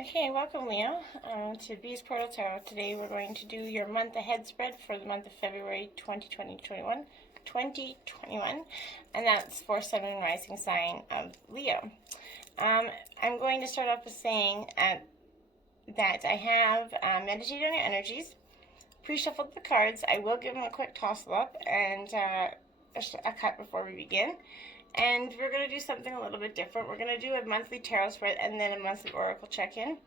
Okay, welcome Leo to Bees Portal Tarot. Today we're going to do your month ahead spread for the month of February 2021, and that's for Sun and Rising sign of Leo. I'm going to start off with saying that I have meditated on your energies, pre-shuffled the cards. I will give them a quick toss-up and a cut before we begin. And we're going to do something a little bit different. We're going to do a monthly tarot spread and then a monthly oracle check-in,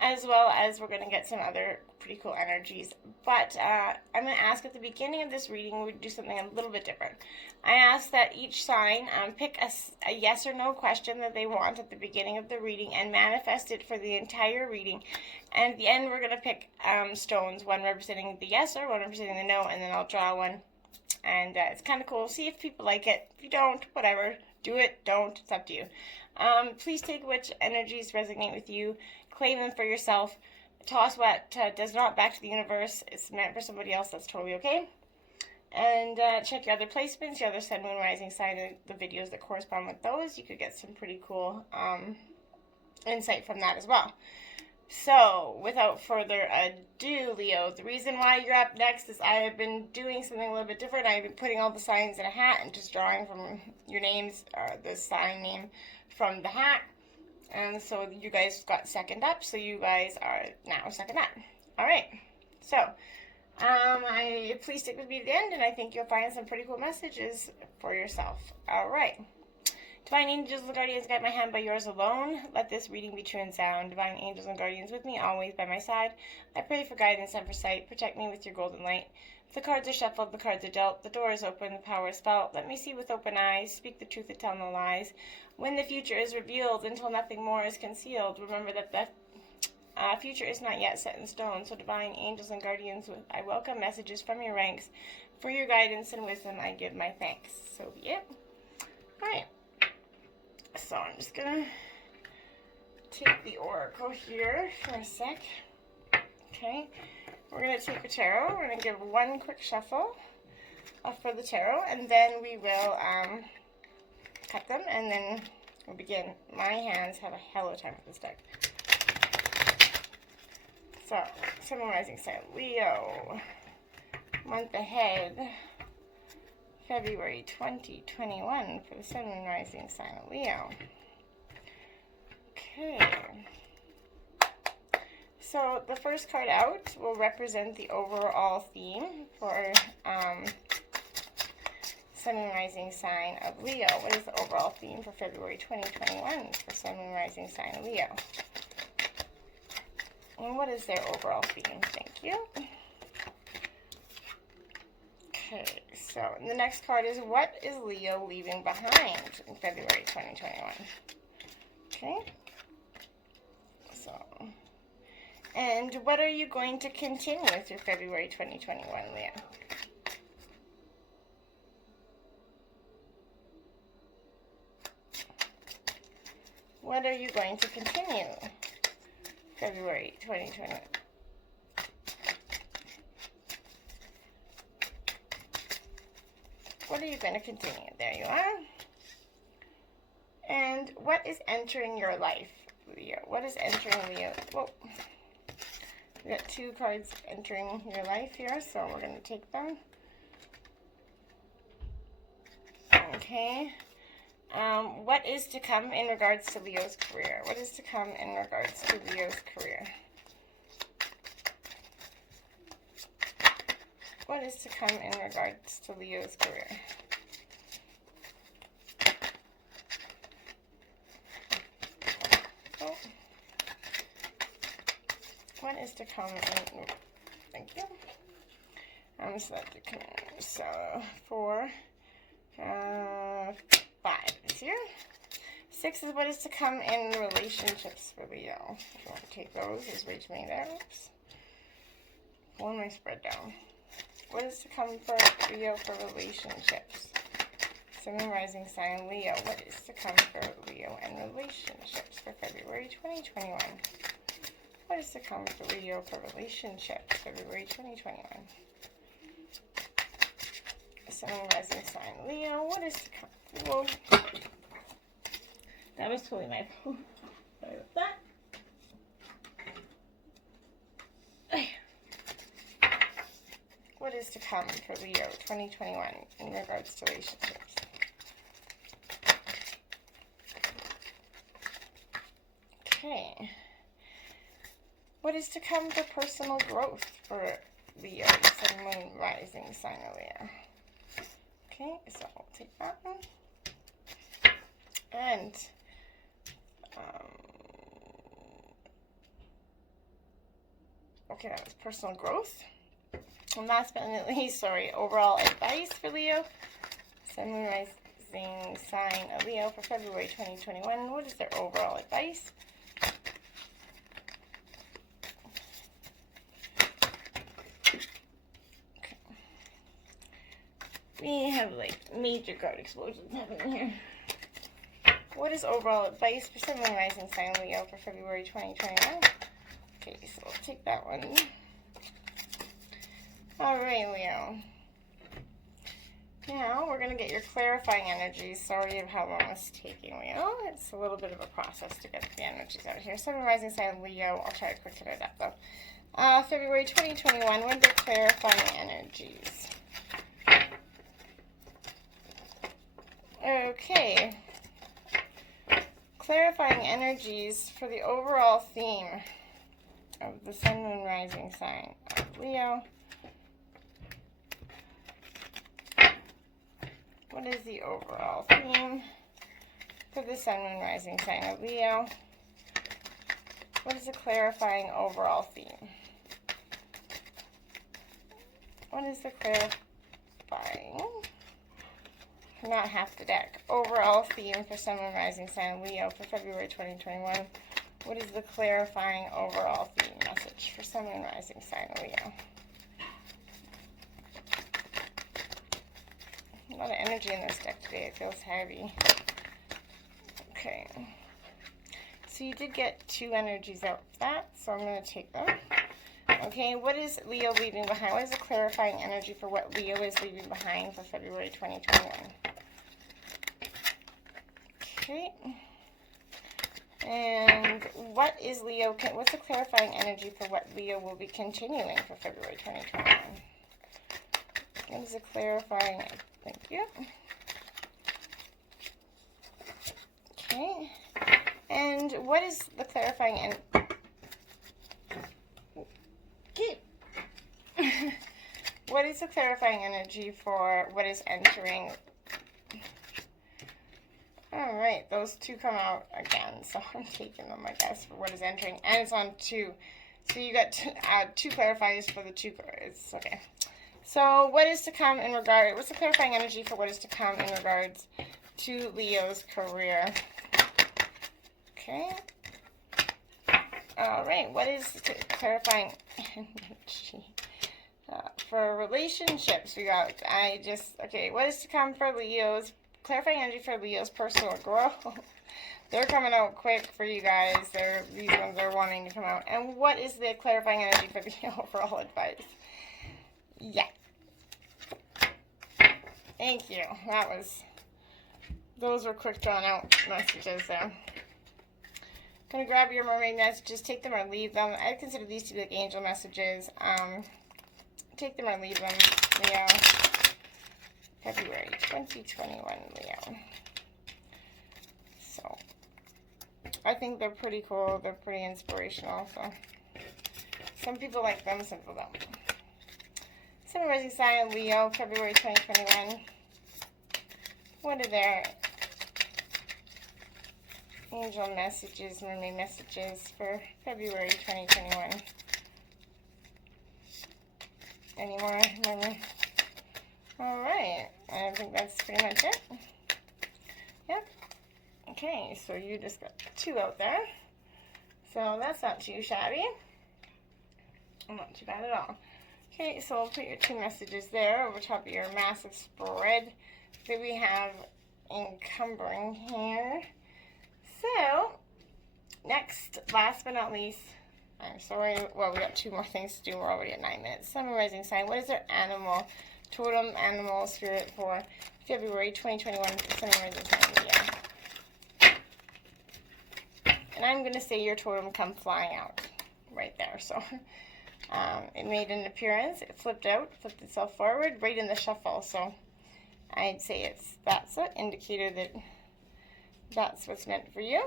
as well as we're going to get some other pretty cool energies. But I'm going to ask at the beginning of this reading, we do something a little bit different. I ask that each sign pick a yes or no question that they want at the beginning of the reading and manifest it for the entire reading. And at the end, we're going to pick stones, one representing the yes or one representing the no, and then I'll draw one. And it's kind of cool. See if people like it. If you don't, whatever. Do it, don't. It's up to you. Please take which energies resonate with you. Claim them for yourself. Toss what does not back to the universe. It's meant for somebody else. That's totally okay. And check your other placements, your other Sun, Moon, Rising sign, and the videos that correspond with those. You could get some pretty cool insight from that as well. So, without further ado, Leo, the reason why you're up next is I have been doing something a little bit different. I've been putting all the signs in a hat and just drawing from your names, or the sign name from the hat. And so you guys got second up, so you guys are now second up. Alright, so, please stick with me to the end, and I think you'll find some pretty cool messages for yourself. Alright. Divine angels and guardians, guide my hand by yours alone. Let this reading be true and sound. Divine angels and guardians with me, always by my side. I pray for guidance and for sight. Protect me with your golden light. If the cards are shuffled, the cards are dealt. The door is open, the power is felt. Let me see with open eyes. Speak the truth and tell no lies. When the future is revealed, until nothing more is concealed, remember that the future is not yet set in stone. So divine angels and guardians, I welcome messages from your ranks. For your guidance and wisdom, I give my thanks. So be it. Alright. So I'm just going to take the oracle here for a sec. Okay, we're going to take a tarot. We're going to give one quick shuffle for the tarot, and then we will cut them, and then we'll begin. My hands have a hell of a time with this deck. So, Sun and Rising sign, Leo, month ahead. February 2021 for the Sun and Rising sign of Leo. Okay. So the first card out will represent the overall theme for Sun and Rising sign of Leo. What is the overall theme for February 2021 for Sun and Rising sign of Leo? And what is their overall theme? Thank you. Okay, so the next card is, what is Leo leaving behind in February 2021? Okay. So, and what are you going to continue through February 2021, Leo? What are you going to continue February 2021? What are you going to continue? There you are. And what is entering your life, Leo? What is entering Leo? Whoa. We got two cards entering your life here, so we're going to take them. Okay. What is to come in regards to Leo's career? What is to come in regards to Leo's career? What is to come in regards to Leo's career? Oh. What is to come in... Thank you. So, 4, 5 is here. 6 is what is to come in relationships for Leo. If you want to take those, is reach me there. Oops. Pulling my spread down. What is to come for Leo for relationships? Sun and Rising sign Leo. What is to come for Leo and relationships for February 2021? What is to come for Leo for relationships February 2021? Sun and Rising sign Leo. What is to come? Whoa. That was totally my fault. Sorry about that. is to come for Leo 2021 in regards to relationships? Okay. What is to come for personal growth for Leo, Sun, Moon, Rising sign of Leo? Okay, so I'll take that one. And okay, that was personal growth. And last but not least, overall advice for Leo, Sun, Moon, Rising sign of Leo for February 2021. What is their overall advice? Okay. We have like major card explosions happening here. What is overall advice for Sun, Moon, Rising sign of Leo for February 2021? Okay, so I'll take that one. Alright, Leo. Now, we're going to get your clarifying energies. Sorry of how long it's taking, Leo. It's a little bit of a process to get the energies out here. Sun, Moon, Rising sign of Leo. I'll try to quicken it up, though. February 2021, what are the clarifying energies? Okay. Clarifying energies for the overall theme of the Sun, Moon, Rising sign of Leo. What is the overall theme for the Sun, Moon, Rising sign of Leo? What is the clarifying overall theme? What is the clarifying, not half the deck, overall theme for Sun, Moon, Rising sign of Leo for February 2021? What is the clarifying overall theme message for Sun, Moon, Rising sign of Leo? A lot of energy in this deck today. It feels heavy. Okay. So you did get 2 energies out of that, so I'm going to take them. Okay, what is Leo leaving behind? What is the clarifying energy for what Leo is leaving behind for February 2021? Okay. And what is Leo, what's the clarifying energy for what Leo will be continuing for February 2021? What is the clarifying, thank you. Okay. And what is the clarifying energy? What is the clarifying energy for what is entering? Alright, those 2 come out again, so I'm taking them, I guess, for what is entering. And it's on 2. So you got 2 clarifiers for the 2 cards. Okay. So what is to come in regard, what's the clarifying energy for what is to come in regards to Leo's career? Okay. Alright, what is the clarifying energy for relationships? We got, okay, what is to come for Leo's, clarifying energy for Leo's personal growth? They're coming out quick for you guys. These ones are wanting to come out. And what is the clarifying energy for the overall advice? Yeah. Thank you. Those were quick drawn out messages there. Gonna grab your mermaid messages, take them or leave them. I consider these to be like angel messages. Take them or leave them, Leo. February 2021, Leo. So, I think they're pretty cool. They're pretty inspirational. So, some people like them, some people don't. Sun, Rising sign of Leo, February 2021. What are their angel messages, mermaid messages for February 2021? Any more? Alright, I think that's pretty much it. Yep. Okay, so you just got 2 out there. So that's not too shabby. Not too bad at all. Okay, so I'll put your 2 messages there over top of your massive spread that we have encumbering here. So, next, last but not least, I'm sorry, well, we got 2 more things to do. We're already at 9 minutes. Sun, Moon, Rising sign. What is their animal, totem, animal, spirit for February 2021 for Sun, Moon, Rising sign? Yeah. And I'm going to say your totem come flying out right there. So, It made an appearance. It flipped out, flipped itself forward, right in the shuffle. So I'd say that's an indicator that that's what's meant for you.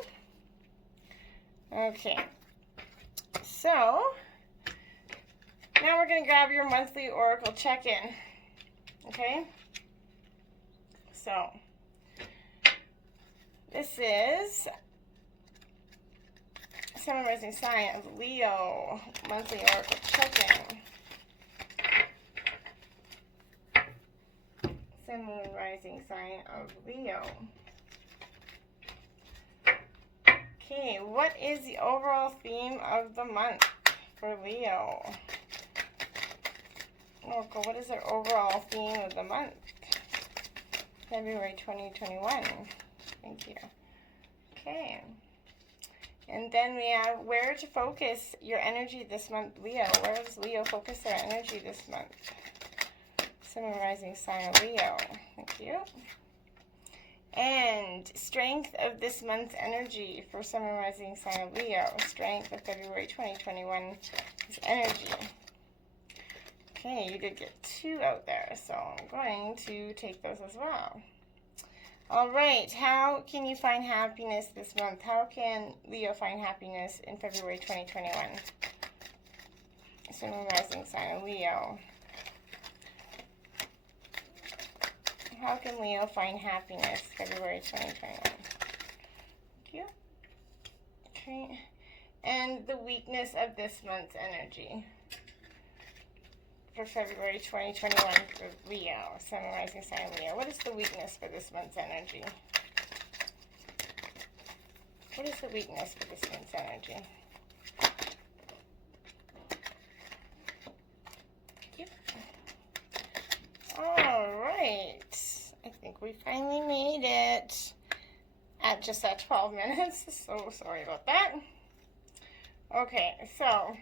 Okay. So now we're going to grab your monthly oracle check-in. Okay? So this is Sun, Rising sign of Leo, monthly oracle check-in. Sun, Moon, Rising sign of Leo. Okay, what is the overall theme of the month for Leo? Oracle, what is their overall theme of the month? February 2021. Thank you. Okay. And then we have where to focus your energy this month, Leo. Where does Leo focus their energy this month? Sun, Rising sign of Leo. Thank you. And strength of this month's energy for Sun, Rising sign of Leo. Strength of February 2021 is energy. Okay, you did get 2 out there, so I'm going to take those as well. All right, how can you find happiness this month? How can Leo find happiness in February 2021? Sun, Rising sign of Leo. How can Leo find happiness February 2021? Thank you. Okay, and the weakness of this month's energy for February 2021 for Leo, Sun, Rising sign Leo. What is the weakness for this month's energy? What is the weakness for this month's energy? Yep. All right. I think we finally made it at just at 12 minutes. So sorry about that. Okay, so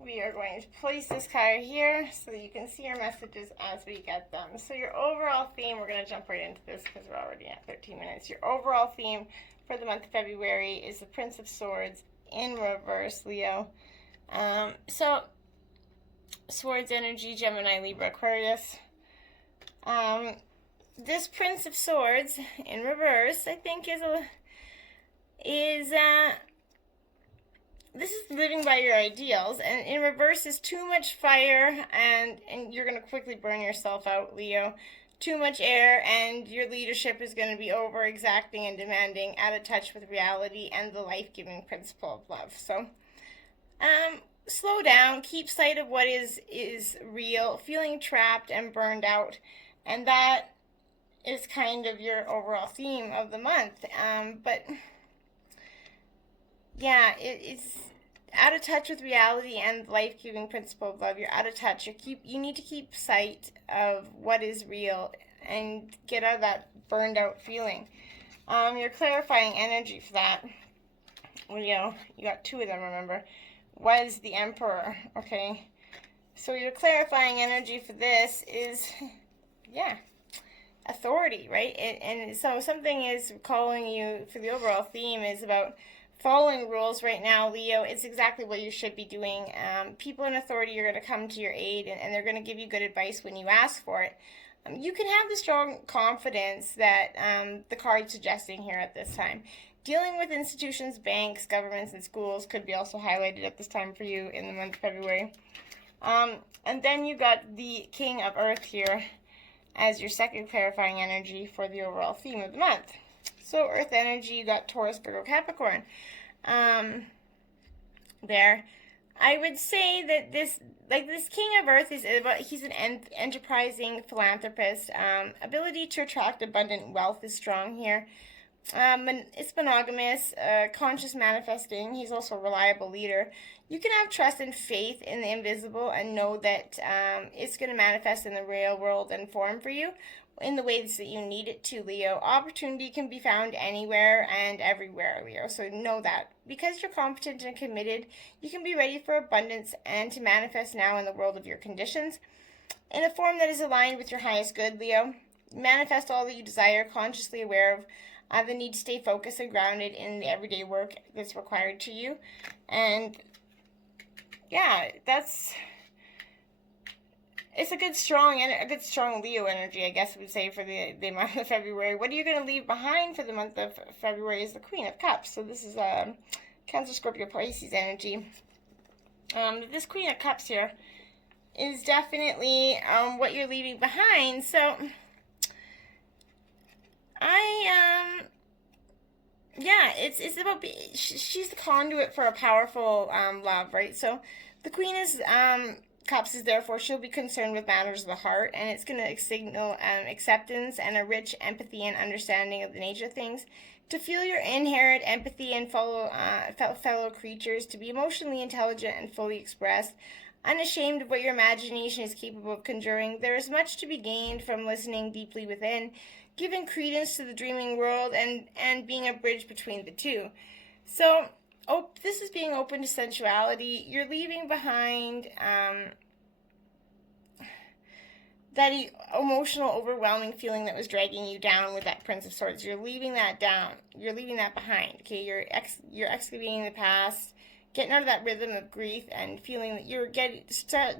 we are going to place this card here so that you can see our messages as we get them. So your overall theme, we're going to jump right into this because we're already at 13 minutes. Your overall theme for the month of February is the Prince of Swords in reverse, Leo. So Swords energy, Gemini, Libra, Aquarius. This Prince of Swords in reverse, I think, this is living by your ideals, and in reverse is too much fire, and you're going to quickly burn yourself out, Leo. Too much air, and your leadership is going to be over exacting and demanding, out of touch with reality and the life-giving principle of love. So, slow down, keep sight of what is real, feeling trapped and burned out, and that is kind of your overall theme of the month. But yeah, it's out of touch with reality and life-giving principle of love. You're out of touch. You need to keep sight of what is real and get out of that burned out feeling. Your clarifying energy for that, Leo, you got 2 of them, remember, was the Emperor, okay? So your clarifying energy for this is, yeah, authority, right? And so something is calling you, for the overall theme, is about following rules right now, Leo. It's exactly what you should be doing. People in authority are going to come to your aid, and they're going to give you good advice when you ask for it. You can have the strong confidence that the card's suggesting here at this time. Dealing with institutions, banks, governments, and schools could be also highlighted at this time for you in the month of February. And then you got the King of Earth here as your second clarifying energy for the overall theme of the month. So Earth energy, you got Taurus, Virgo, Capricorn. There. I would say that this King of Earth is about, he's an enterprising philanthropist. Ability to attract abundant wealth is strong here. It's monogamous, conscious manifesting. He's also a reliable leader. You can have trust and faith in the invisible and know that it's going to manifest in the real world and form for you in the ways that you need it to, Leo. Opportunity can be found anywhere and everywhere, Leo, so know that. Because you're competent and committed, you can be ready for abundance and to manifest now in the world of your conditions in a form that is aligned with your highest good, Leo. Manifest all that you desire, consciously aware of the need to stay focused and grounded in the everyday work that's required to you. And yeah, it's a good strong Leo energy, I guess we would say, for the month of February. What are you going to leave behind for the month of February is the Queen of Cups. So this is Cancer, Scorpio, Pisces energy. This Queen of Cups here is definitely what you're leaving behind. So yeah, it's about she's the conduit for a powerful love, right? So the Queen is Cups is therefore she'll be concerned with matters of the heart, and it's going to signal acceptance and a rich empathy and understanding of the nature of things. To feel your inherent empathy and fellow creatures, to be emotionally intelligent and fully expressed, unashamed of what your imagination is capable of conjuring, there is much to be gained from listening deeply within, giving credence to the dreaming world, and being a bridge between the two. So, this is being open to sensuality. You're leaving behind that emotional, overwhelming feeling that was dragging you down with that Prince of Swords. You're leaving that down. You're leaving that behind. Okay, you're excavating the past, getting out of that rhythm of grief, and feeling that you're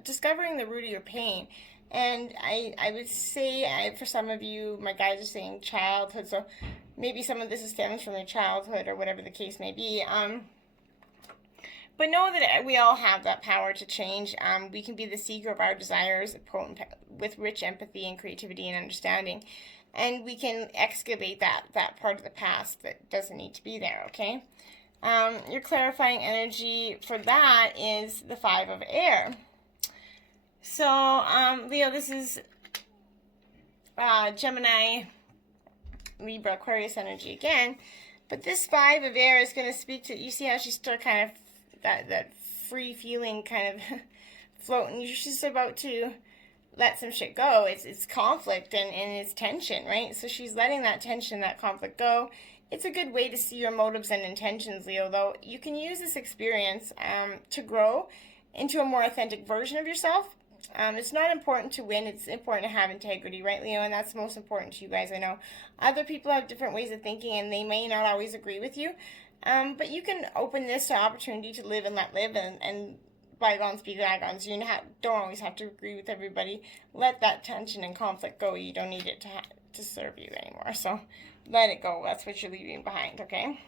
discovering the root of your pain. And I would say, for some of you, my guys are saying childhood, so maybe some of this is stemming from their childhood or whatever the case may be. But know that we all have that power to change. We can be the seeker of our desires, with rich empathy and creativity and understanding. And we can excavate that part of the past that doesn't need to be there, okay? Your clarifying energy for that is the Five of Air. So, Leo, this is Gemini, Libra, Aquarius energy again. But this Five of Air is going to speak to, you see how she's still kind of, that free feeling kind of floating. She's about to let some shit go. It's conflict and it's tension, right? So she's letting that tension, that conflict go. It's a good way to see your motives and intentions, Leo, though. You can use this experience to grow into a more authentic version of yourself. It's not important to win. It's important to have integrity, right, Leo? And that's most important to you guys, I know. Other people have different ways of thinking, and they may not always agree with you. But you can open this to opportunity to live and let live, and bygones be bygones. You don't always have to agree with everybody. Let that tension and conflict go. You don't need it to serve you anymore. So let it go. That's what you're leaving behind, okay?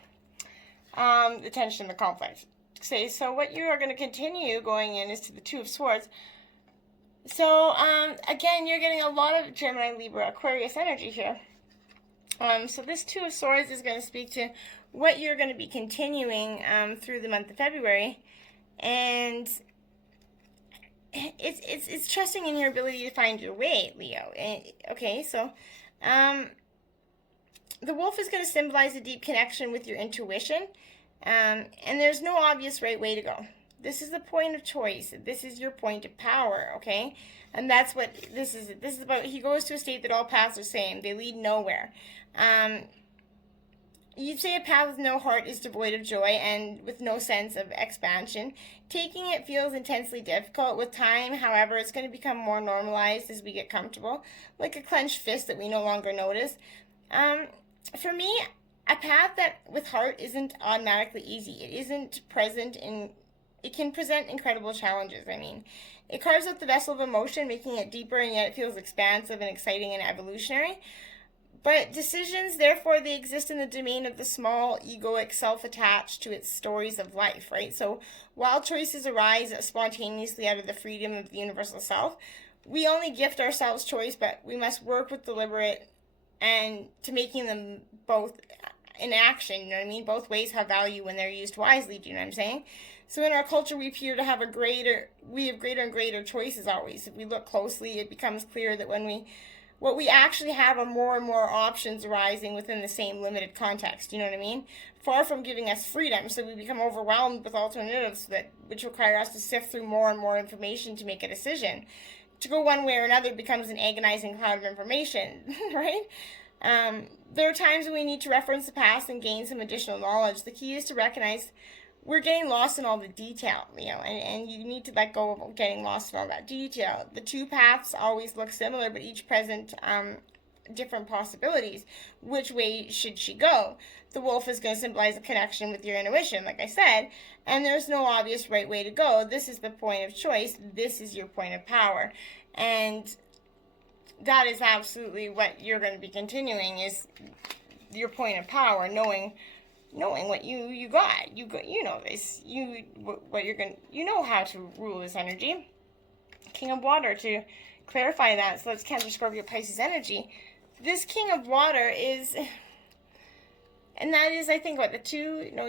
The tension, the conflict. Okay, so what you are going to continue going in is to the Two of Swords. So, again, you're getting a lot of Gemini, Libra, Aquarius energy here. So this Two of Swords is going to speak to what you're going to be continuing through the month of February, and it's trusting in your ability to find your way, Leo. Okay, so the wolf is going to symbolize a deep connection with your intuition, and there's no obvious right way to go. This is the point of choice. This is your point of power, okay? And that's what this is. This is about. He goes to a state that all paths are same. They lead nowhere. You'd say a path with no heart is devoid of joy and with no sense of expansion. Taking it feels intensely difficult. With time, however, it's going to become more normalized as we get comfortable, like a clenched fist that we no longer notice. For me, a path that with heart isn't automatically easy. It isn't present in. It can present incredible challenges. I mean, it carves out the vessel of emotion, making it deeper, and yet it feels expansive and exciting and evolutionary. But decisions, therefore, they exist in the domain of the small, egoic self attached to its stories of life, right? So while choices arise spontaneously out of the freedom of the universal self, we only gift ourselves choice, but we must work with deliberate and to making them both in action, you know what I mean? Both ways have value when they're used wisely, do you know what I'm saying? So in our culture, we appear to have greater and greater choices always. If we look closely, it becomes clear that what we actually have are more and more options arising within the same limited context, you know what I mean? Far from giving us freedom, so we become overwhelmed with alternatives which require us to sift through more and more information to make a decision. To go one way or another becomes an agonizing cloud of information, right? There are times when we need to reference the past and gain some additional knowledge. The key is to recognize we're getting lost in all the detail, and you need to let go of getting lost in all that detail. The two paths always look similar, but each present different possibilities. Which way should she go? The wolf is going to symbolize a connection with your intuition, like I said, and there's no obvious right way to go. This is the point of choice. This is your point of power. And that is absolutely what you're going to be continuing, is your point of power, knowing what you got. You know this. What you're going you know how to rule this energy. King of Water, to clarify that. So let's Cancer, Scorpio, Pisces energy. This King of Water is, and that is, I think, what, the two, no,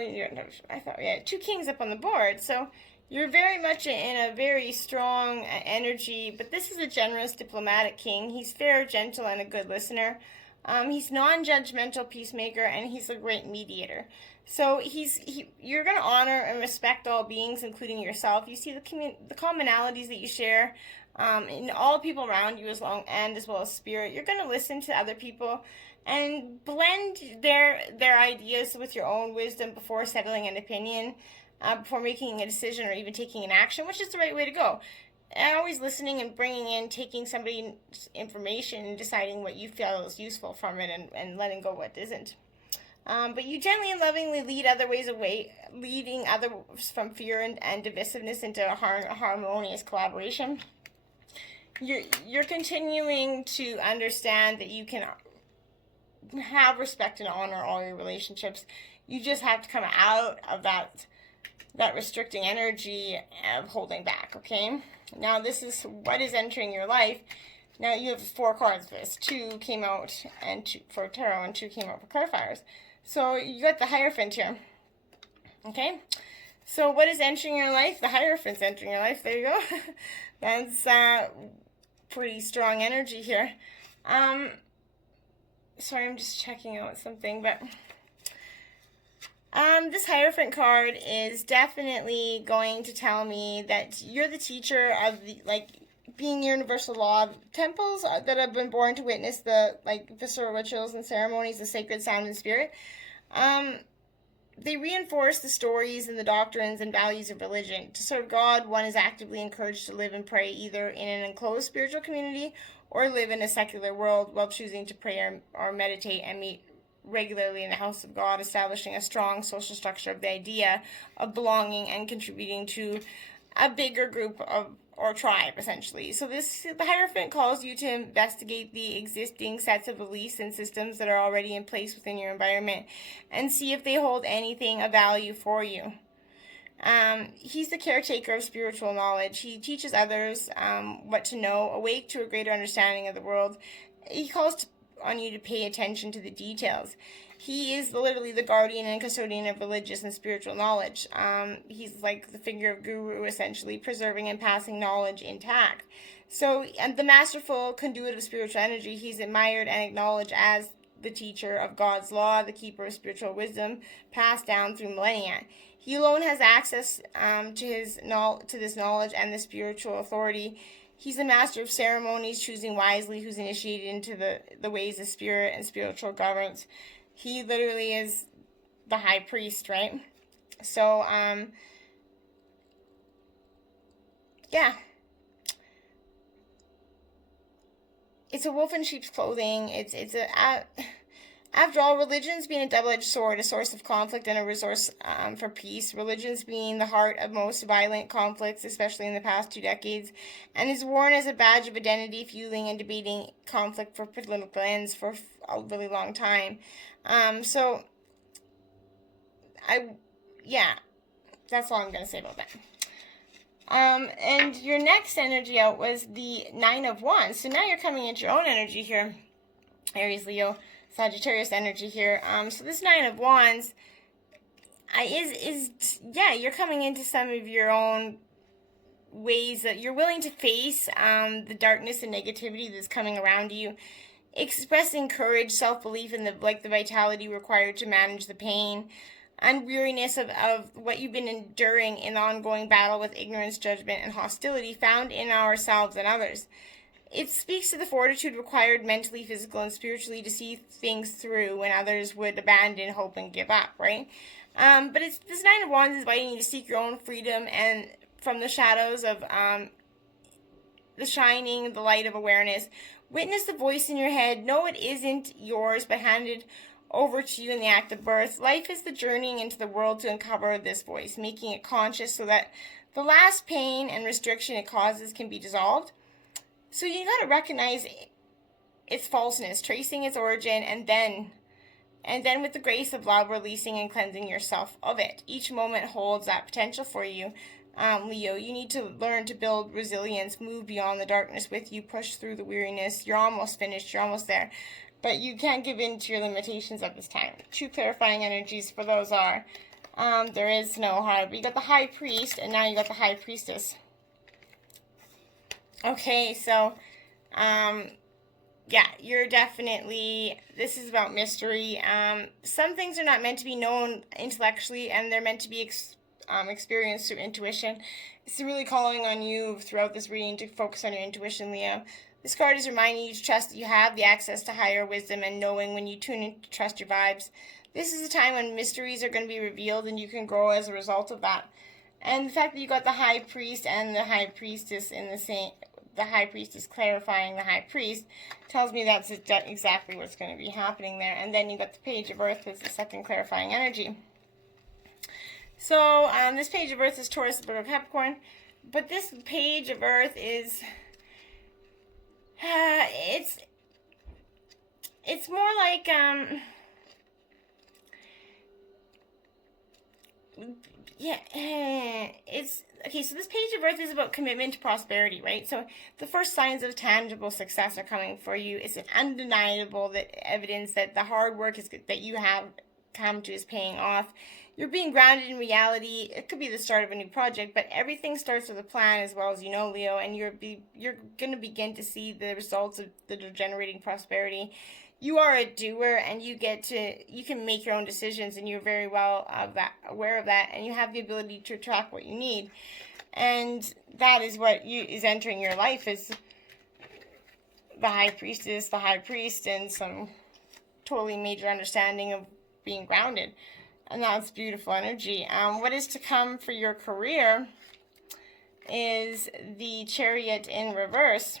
I thought, yeah, two kings up on the board. So you're very much in a very strong energy, but this is a generous diplomatic king. He's fair, gentle, and a good listener. He's non-judgmental peacemaker, and he's a great mediator. So you're going to honor and respect all beings, including yourself. You see the commonalities that you share in all people around you, as well as spirit. You're going to listen to other people and blend their ideas with your own wisdom before settling an opinion, before making a decision or even taking an action, which is the right way to go. And always listening and bringing in, taking somebody's information and deciding what you feel is useful from it, and letting go what isn't. But you gently and lovingly lead other ways away, leading others from fear and divisiveness into a harmonious collaboration. You're continuing to understand that you can have respect and honor all your relationships. You just have to come out of that restricting energy of holding back, okay? Now this is what is entering your life. Now you have 4 cards for this. 2 came out for tarot, and 2 came out for clarifiers. So you got the Hierophant here, okay? So what is entering your life? The Hierophant's entering your life. There you go. That's pretty strong energy here. Sorry, I'm just checking out something, but this Hierophant card is definitely going to tell me that you're the teacher of being universal law. Temples that have been born to witness the visceral rituals and ceremonies of sacred sound and spirit. They reinforce the stories and the doctrines and values of religion. To serve God, one is actively encouraged to live and pray either in an enclosed spiritual community or live in a secular world while choosing to pray or meditate and meet regularly in the house of God, establishing a strong social structure of the idea of belonging and contributing to a bigger group or tribe, essentially. So the Hierophant calls you to investigate the existing sets of beliefs and systems that are already in place within your environment and see if they hold anything of value for you. He's the caretaker of spiritual knowledge. He teaches others what to know, awake to a greater understanding of the world. He calls on you to pay attention to the details. He is literally the guardian and custodian of religious and spiritual knowledge. He's like the figure of guru, essentially, preserving and passing knowledge intact. So, and the masterful conduit of spiritual energy, he's admired and acknowledged as the teacher of God's law, the keeper of spiritual wisdom, passed down through millennia. He alone has access to this knowledge and the spiritual authority. He's the master of ceremonies, choosing wisely who's initiated into the ways of spirit and spiritual governance. He literally is the high priest, right? So, yeah. It's a wolf in sheep's clothing. After all, religion's being a double-edged sword, a source of conflict and a resource for peace. Religion's being the heart of most violent conflicts, especially in the past 2 decades, and is worn as a badge of identity, fueling and debating conflict for political ends for a really long time. That's all I'm going to say about that. And your next energy out was the 9 of Wands. So now you're coming into your own energy here, Aries, Leo, Sagittarius energy here. So this 9 of Wands you're coming into some of your own ways that you're willing to face the darkness and negativity that's coming around you, expressing courage, self-belief, and the vitality required to manage the pain and weariness of what you've been enduring in the ongoing battle with ignorance, judgment, and hostility found in ourselves and others. It speaks to the fortitude required mentally, physically, and spiritually to see things through when others would abandon hope and give up, right? But this 9 of Wands is inviting you to seek your own freedom and from the shadows of the shining, the light of awareness, Witness the voice in your head. Know it isn't yours, but handed over to you in the act of birth. Life is the journeying into the world to uncover this voice, making it conscious so that the last pain and restriction it causes can be dissolved. So you got to recognize its falseness, tracing its origin, and then with the grace of love, releasing and cleansing yourself of it. Each moment holds that potential for you. Leo, you need to learn to build resilience, move beyond the darkness with you, push through the weariness. You're almost finished, you're almost there. But you can't give in to your limitations at this time. True clarifying energies for those are, there is no high. But you got the High Priest, and now you got the High Priestess. Okay, so, yeah, you're definitely, this is about mystery. Some things are not meant to be known intellectually, and they're meant to be experienced through intuition. It's really calling on you throughout this reading to focus on your intuition, Leo. This card is reminding you to trust that you have the access to higher wisdom and knowing when you tune in to trust your vibes. This is a time when mysteries are going to be revealed and you can grow as a result of that. And the fact that you got the High Priest and the High Priestess in the same, the High Priest is clarifying the High Priest, tells me that's exactly what's going to be happening there. And then you got the Page of Earth with the second clarifying energy. So this Page of Earth is Taurus, Virgo, Capricorn, but this Page of Earth is it's more like it's okay. So this Page of Earth is about commitment to prosperity, right? So the first signs of tangible success are coming for you. It's an undeniable evidence that the hard work that you have come to is paying off. You're being grounded in reality. It could be the start of a new project, but everything starts with a plan, as well as you know, Leo, and you're going to begin to see the results of the generating prosperity. You are a doer, and you can make your own decisions, and you're very well aware of that, and you have the ability to attract what you need. And that is what is entering your life, is the High Priestess, the High Priest, and some totally major understanding of being grounded. And that's beautiful energy. What is to come for your career is the Chariot in reverse.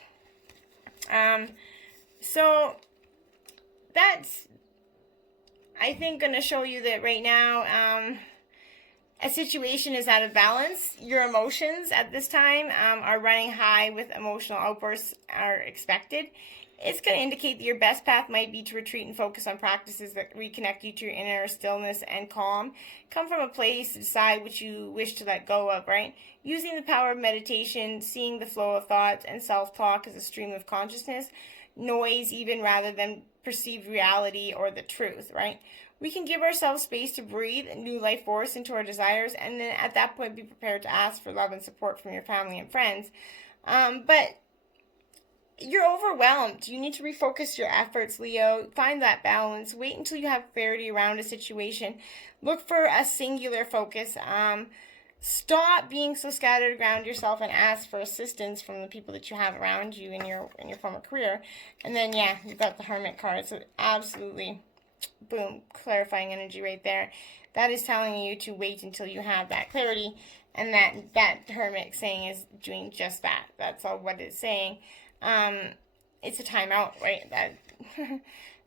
So that's, I think, going to show you that right now a situation is out of balance. Your emotions at this time are running high, with emotional outbursts are expected. It's going to indicate that your best path might be to retreat and focus on practices that reconnect you to your inner stillness and calm. Come from a place to decide what you wish to let go of, right? Using the power of meditation, seeing the flow of thoughts and self-talk as a stream of consciousness, noise even, rather than perceived reality or the truth, right? We can give ourselves space to breathe new life force into our desires, and then at that point be prepared to ask for love and support from your family and friends. But you're overwhelmed. You need to refocus your efforts, Leo. Find that balance. Wait until you have clarity around a situation. Look for a singular focus. Stop being so scattered. Ground yourself and ask for assistance from the people that you have around you in your former career. And then, yeah, you've got the Hermit card. So absolutely, boom, clarifying energy right there. That is telling you to wait until you have that clarity. And that Hermit saying is doing just that. That's all what it's saying. It's a timeout, right? That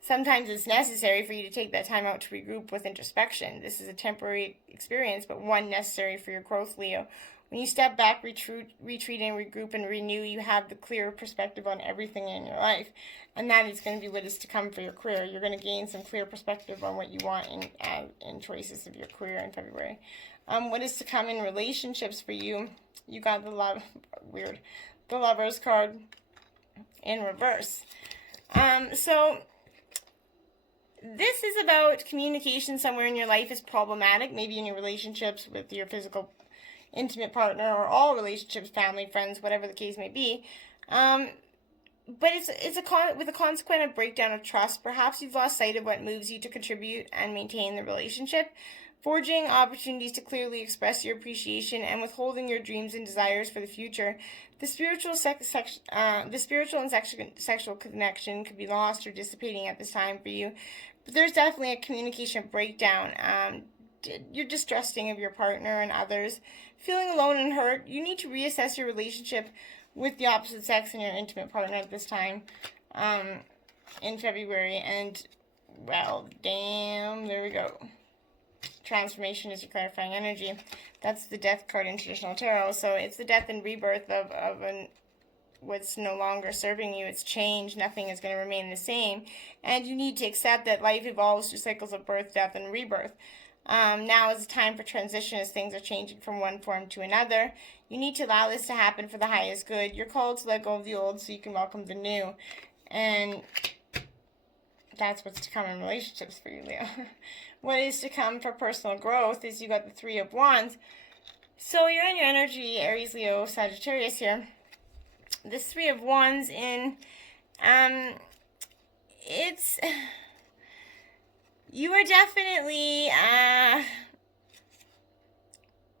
sometimes it's necessary for you to take that time out to regroup with introspection. This is a temporary experience, but one necessary for your growth, Leo. When you step back, retreat and regroup and renew, you have the clear perspective on everything in your life. And that is going to be what is to come for your career. You're going to gain some clear perspective on what you want in choices of your career in February. What is to come in relationships for you? You got the Lover's card in reverse. So this is about communication somewhere in your life is problematic, maybe in your relationships with your physical intimate partner, or all relationships, family, friends, whatever the case may be. But it's with a consequent breakdown of trust. Perhaps you've lost sight of what moves you to contribute and maintain the relationship, forging opportunities to clearly express your appreciation and withholding your dreams and desires for the future. The spiritual and sexual connection could be lost or dissipating at this time for you. But there's definitely a communication breakdown. You're distrusting of your partner and others, feeling alone and hurt. You need to reassess your relationship with the opposite sex and your intimate partner at this time. in February, and, well, damn, there we go. Transformation is your clarifying energy. That's the death card in traditional tarot. So it's the death and rebirth of what's no longer serving you. It's change. Nothing is going to remain the same. And you need to accept that life evolves through cycles of birth, death, and rebirth. Now is the time for transition as things are changing from one form to another. You need to allow this to happen for the highest good. You're called to let go of the old so you can welcome the new. And that's what's to come in relationships for you, Leo. What is to come for personal growth is you got the Three of Wands. So you're in your energy, Aries, Leo, Sagittarius here. This Three of Wands in, it's, you are definitely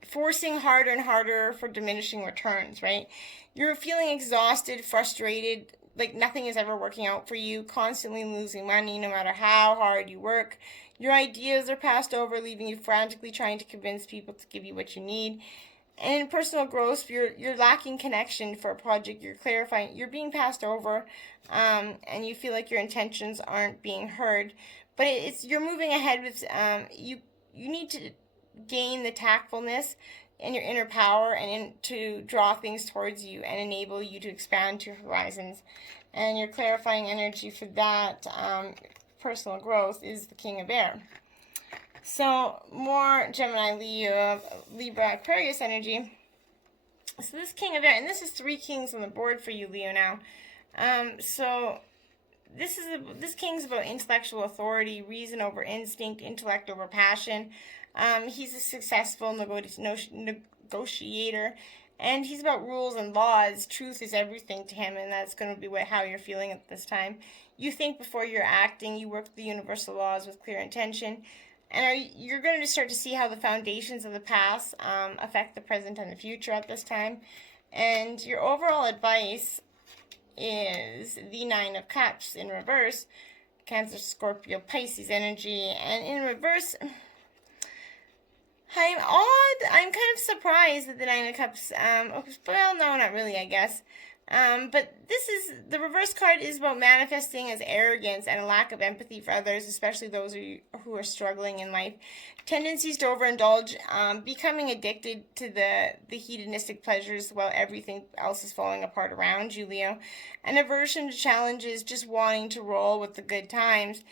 forcing harder and harder for diminishing returns, right? You're feeling exhausted, frustrated, like nothing is ever working out for you, constantly losing money no matter how hard you work. Your ideas are passed over, leaving you frantically trying to convince people to give you what you need. And in personal growth, you're lacking connection for a project. You're clarifying, you're being passed over, and you feel like your intentions aren't being heard. But you're moving ahead with you need to gain the tactfulness and your inner power and to draw things towards you and enable you to expand your horizons. And your clarifying energy for that personal growth is the King of Air. So more Gemini, Leo, Libra, Aquarius energy. So this King of Air, and this is 3 kings on the board for you, Leo, now. So this king's about intellectual authority, reason over instinct, intellect over passion. He's a successful negotiator, and he's about rules and laws. Truth is everything to him, and that's going to be how you're feeling at this time. You think before you're acting. You work the universal laws with clear intention, and you're going to start to see how the foundations of the past affect the present and the future at this time. And your overall advice is the Nine of Cups in reverse, Cancer, Scorpio, Pisces energy, and in reverse, I'm kind of surprised that the Nine of Cups, well, no, not really, I guess. But the reverse card is about manifesting as arrogance and a lack of empathy for others, especially those who are struggling in life. Tendencies to overindulge, becoming addicted to the hedonistic pleasures while everything else is falling apart around you, Leo. An aversion to challenges, just wanting to roll with the good times.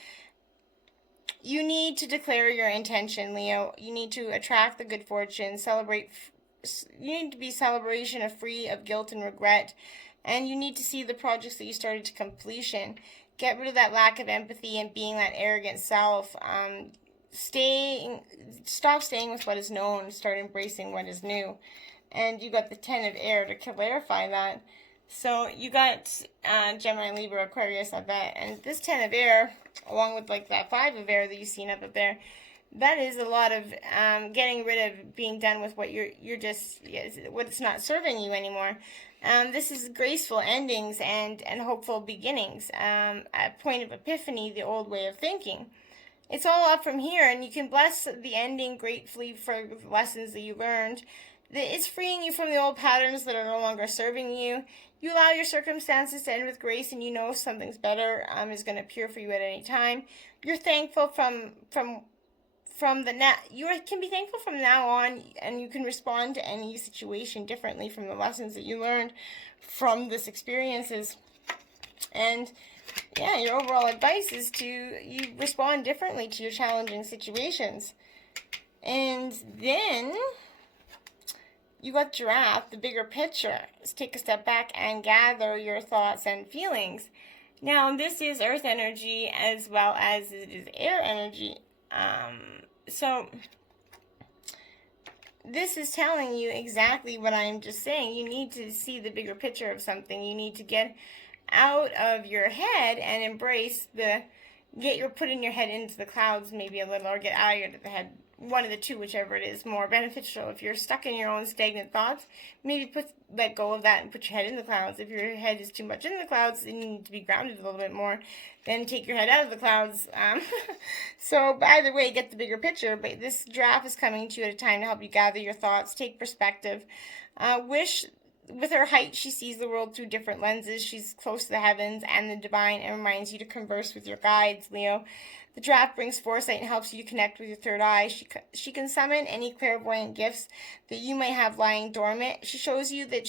You need to declare your intention, Leo. You need to attract the good fortune, celebrate. You need to be celebration free of guilt and regret. And you need to see the projects that you started to completion. Get rid of that lack of empathy and being that arrogant self. Stop staying with what is known. Start embracing what is new. And you got the 10 of Air to clarify that. So you got Gemini, Libra, Aquarius at that. And this 10 of Air, along with like that 5 of Air that you've seen up there, that is a lot of getting rid of being done with what what's not serving you anymore. This is graceful endings and hopeful beginnings. A point of epiphany, the old way of thinking. It's all up from here, and you can bless the ending gratefully for the lessons that you learned. It's freeing you from the old patterns that are no longer serving you. You allow your circumstances to end with grace, and you know something's better is going to appear for you at any time. You're thankful you can be thankful from now on, and you can respond to any situation differently from the lessons that you learned from this experiences. And yeah, your overall advice is you respond differently to your challenging situations. And then you got Giraffe, the bigger picture. Let's take a step back and gather your thoughts and feelings. Now, this is earth energy as well as it is air energy. So this is telling you exactly what I'm just saying. You need to see the bigger picture of something. You need to get out of your head and embrace putting your head into the clouds maybe a little, or get out of the head. One of the two, whichever it is more beneficial. If you're stuck in your own stagnant thoughts, maybe let go of that and put your head in the clouds. If your head is too much in the clouds, then you need to be grounded a little bit more. Then take your head out of the clouds. So either way, get the bigger picture. But this draft is coming to you at a time to help you gather your thoughts, take perspective. Wish with her height, she sees the world through different lenses. She's close to the heavens and the divine and reminds you to converse with your guides, Leo. The draft brings foresight and helps you to connect with your third eye. She can summon any clairvoyant gifts that you might have lying dormant. She shows you that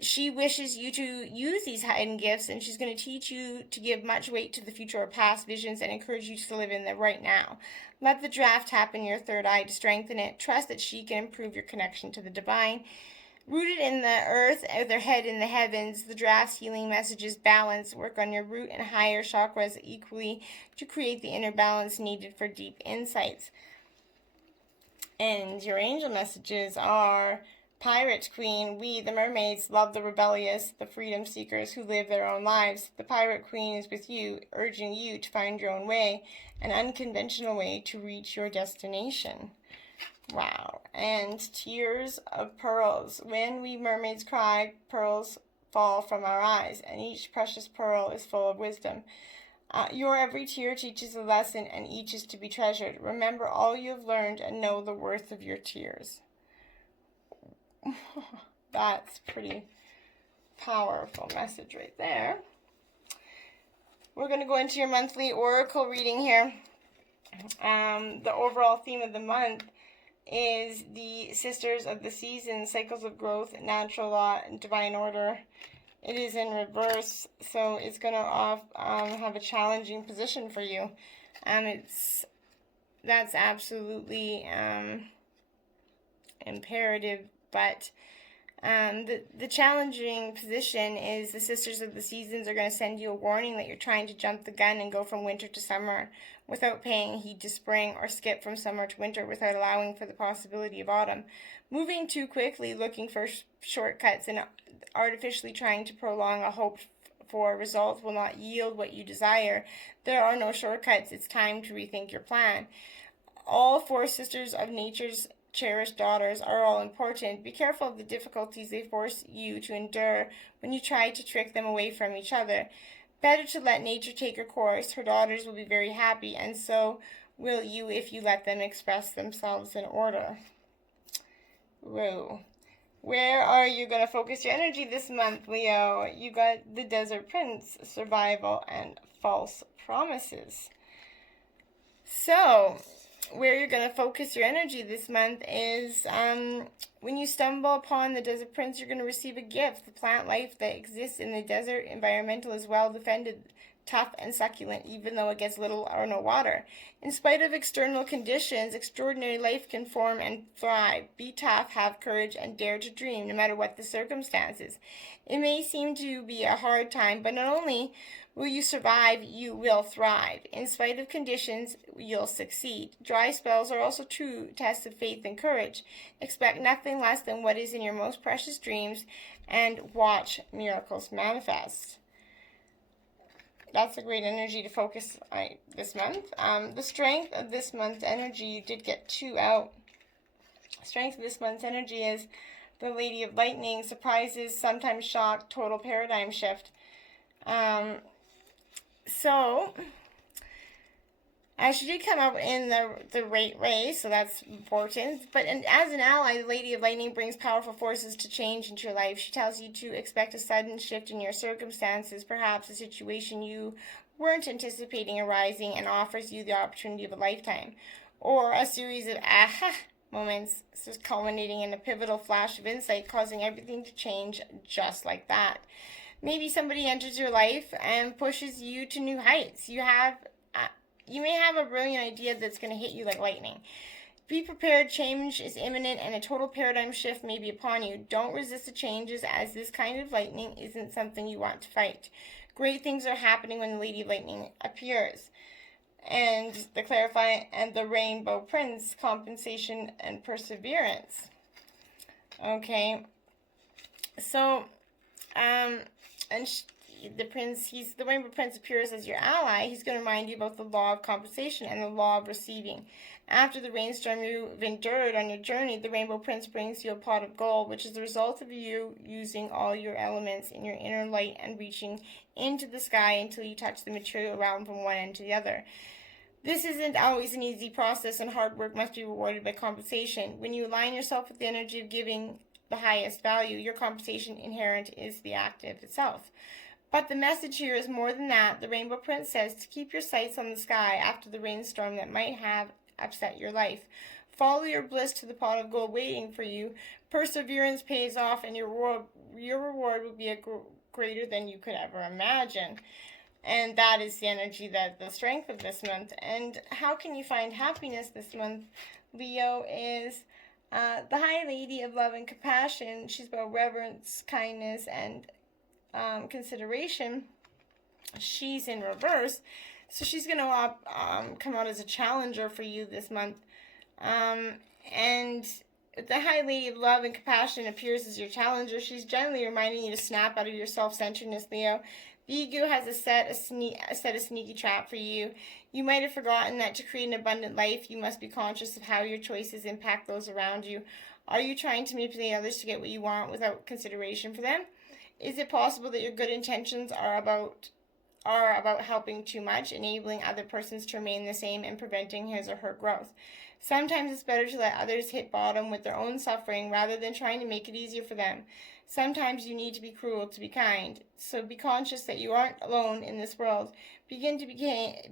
she wishes you to use these hidden gifts, and she's going to teach you to give much weight to the future or past visions and encourage you to live in the right now. Let the draft tap in your third eye to strengthen it. Trust that she can improve your connection to the divine. Rooted in the earth, with her head in the heavens, the draft's healing messages balance, work on your root and higher chakras equally to create the inner balance needed for deep insights. And your angel messages are: Pirate Queen, we, the mermaids, love the rebellious, the freedom seekers who live their own lives. The Pirate Queen is with you, urging you to find your own way, an unconventional way to reach your destination. Wow. And Tears of Pearls. When we mermaids cry, pearls fall from our eyes, and each precious pearl is full of wisdom. Your every tear teaches a lesson, and each is to be treasured. Remember all you have learned and know the worth of your tears. That's pretty powerful message right there. We're going to go into your monthly oracle reading here. The overall theme of the month is the Sisters of the Seasons, cycles of growth, natural law, and divine order. It is in reverse, so it's going to have a challenging position for you. That's absolutely imperative, but the challenging position is the Sisters of the Seasons are going to send you a warning that you're trying to jump the gun and go from winter to summer without paying heed to spring, or skip from summer to winter without allowing for the possibility of autumn. Moving too quickly, looking for shortcuts, and artificially trying to prolong a hope for result will not yield what you desire. There are no shortcuts. It's time to rethink your plan. All four sisters of nature's cherished daughters are all important. Be careful of the difficulties they force you to endure when you try to trick them away from each other. Better to let nature take her course. Her daughters will be very happy, and so will you if you let them express themselves in order. Whoa. Where are you going to focus your energy this month, Leo? You got the Desert Prince, survival, and false promises. So, where you're going to focus your energy this month is when you stumble upon the Desert Prince, you're going to receive a gift. The plant life that exists in the desert environmental is well defended, tough and succulent, even though it gets little or no water. In spite of external conditions, extraordinary life can form and thrive. Be tough, have courage, and dare to dream, no matter what the circumstances. It may seem to be a hard time, but not only will you survive, you will thrive. In spite of conditions, you'll succeed. Dry spells are also true tests of faith and courage. Expect nothing less than what is in your most precious dreams, and watch miracles manifest. That's a great energy to focus on this month. The strength of this month's energy, you did get 2 out. Strength of this month's energy is the Lady of Lightning, surprises, sometimes shock, total paradigm shift. So, she did come up in the right way, so that's important. But as an ally, the Lady of Lightning brings powerful forces to change into your life. She tells you to expect a sudden shift in your circumstances, perhaps a situation you weren't anticipating arising, and offers you the opportunity of a lifetime. Or a series of aha moments, culminating in a pivotal flash of insight, causing everything to change just like that. Maybe somebody enters your life and pushes you to new heights. You may have a brilliant idea that's going to hit you like lightning. Be prepared, change is imminent, and a total paradigm shift may be upon you. Don't resist the changes, as this kind of lightning isn't something you want to fight. Great things are happening when the Lady of Lightning appears. And the Clarify and the Rainbow Prince, compensation and perseverance. Okay. So, the Rainbow Prince appears as your ally. He's going to remind you about the law of compensation and the law of receiving. After the rainstorm you've endured on your journey, the Rainbow Prince brings you a pot of gold, which is the result of you using all your elements in your inner light and reaching into the sky until you touch the material realm from one end to the other. This isn't always an easy process, and hard work must be rewarded by compensation. When you align yourself with the energy of giving, the highest value. Your compensation inherent is the active itself. But the message here is more than that. The Rainbow Prince says to keep your sights on the sky after the rainstorm that might have upset your life. Follow your bliss to the pot of gold waiting for you. Perseverance pays off, and your reward will be greater than you could ever imagine. And that is the energy, the strength of this month. And how can you find happiness this month, Leo, is the High Lady of Love and Compassion. She's about reverence, kindness, and consideration. She's in reverse, so she's going to come out as a challenger for you this month. And the High Lady of Love and Compassion appears as your challenger. She's gently reminding you to snap out of your self-centeredness, Leo. The ego has set a sneaky trap for you. You might have forgotten that to create an abundant life, you must be conscious of how your choices impact those around you. Are you trying to manipulate others to get what you want without consideration for them? Is it possible that your good intentions are about helping too much, enabling other persons to remain the same and preventing his or her growth? Sometimes it's better to let others hit bottom with their own suffering rather than trying to make it easier for them. Sometimes you need to be cruel to be kind. So be conscious that you aren't alone in this world. Begin to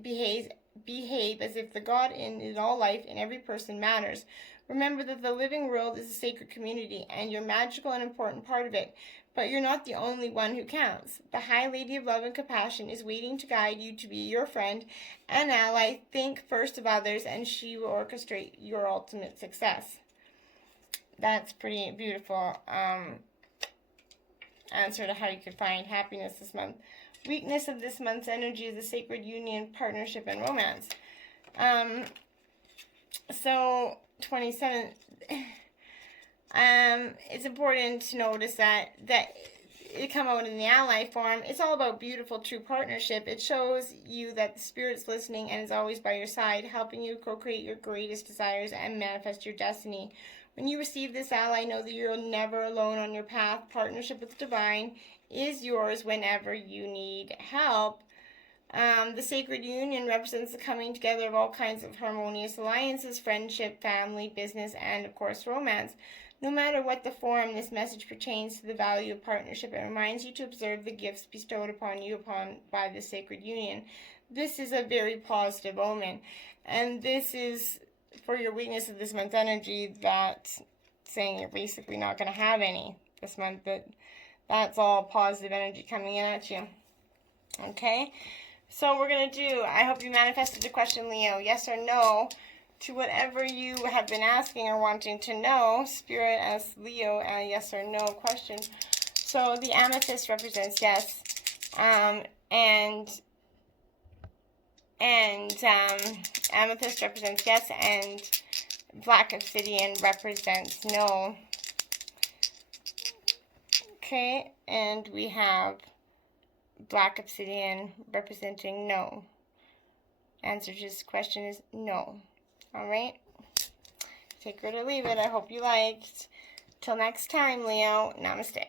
behave as if the God in all life and every person matters. Remember that the living world is a sacred community, and you're magical and important part of it. But you're not the only one who counts. The High Lady of Love and Compassion is waiting to guide you to be your friend and ally. Think first of others, and she will orchestrate your ultimate success. That's pretty beautiful answer to how you could find happiness this month. Weakness of this month's energy is a sacred union, partnership, and romance. So 27. It's important to notice that it come out in the ally form. It's all about beautiful, true partnership. It shows you that the Spirit's listening and is always by your side, helping you co-create your greatest desires and manifest your destiny. When you receive this ally, know that you're never alone on your path. Partnership with the divine is yours whenever you need help. The sacred union represents the coming together of all kinds of harmonious alliances, friendship, family, business, and, of course, romance. No matter what the form, this message pertains to the value of partnership. It reminds you to observe the gifts bestowed upon you by the sacred union. This is a very positive omen. And this is, for your weakness of this month's energy, that's saying you're basically not going to have any this month. That's all positive energy coming in at you. Okay? So we're going to do, I hope you manifested the question, Leo, yes or no, to whatever you have been asking or wanting to know. Spirit asks Leo a yes or no question. So the amethyst represents yes, amethyst represents yes, and black obsidian represents no. Okay, and we have black obsidian representing no. Answer to this question is no. Alright? Take her to leave it. I hope you liked. Till next time, Leo. Namaste.